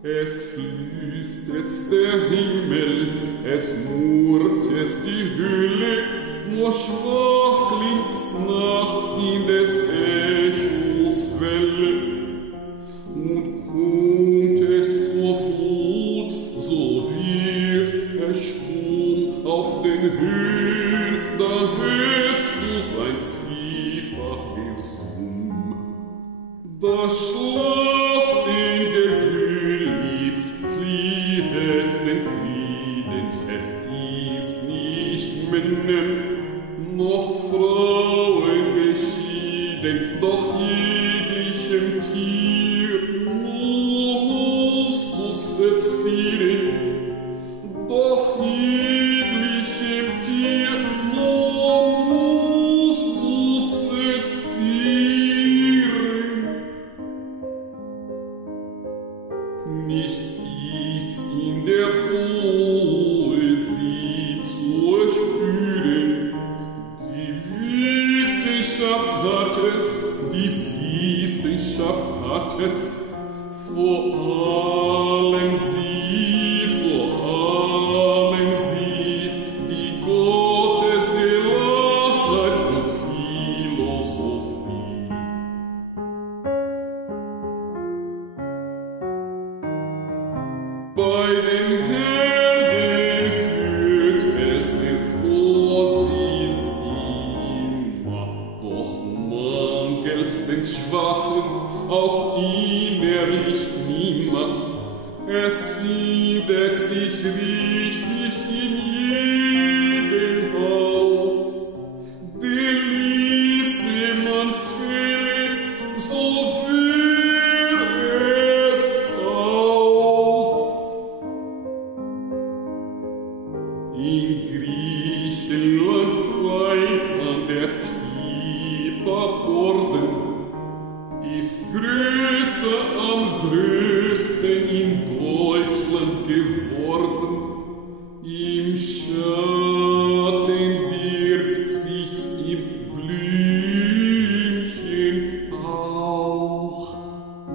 Es flüstert's der Himmel, es murrt es die Höhle, nur schwach klingt's nach in des Echos Welle. Und kommt es zur Flut, so wird es Sturm auf den Höhen, da hörst du sein zwiefach Gesumm. Da schlacht den Gefühl, liebs fliehet den Frieden, es ist nicht Männern noch Frauen beschieden, doch jeglichem Tier nur musst du sezieren, doch jeglichem Tier nur musst du sezieren. Nicht ist in der Poesie zu erspüren, die Wissenschaft hat es, vor allem sie, die Gottesgelehrtheit und Philosophie. Bei den Helden führt es den Vorsitz immer, doch mangelt's den Schwachen auch innerlich nimmer. Es findet sich richtig in jedem Haus, den ließe man's fehlen, so wär es aus. In Griechenland klein an der Tiberborden ist größer am größten in Deutschland geworden. Im Schatten birgt sich's im Blümchen auch.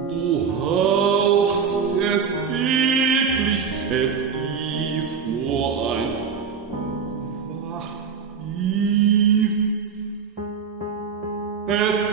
Du hauchst es täglich, es ist nur ein was ist's? Es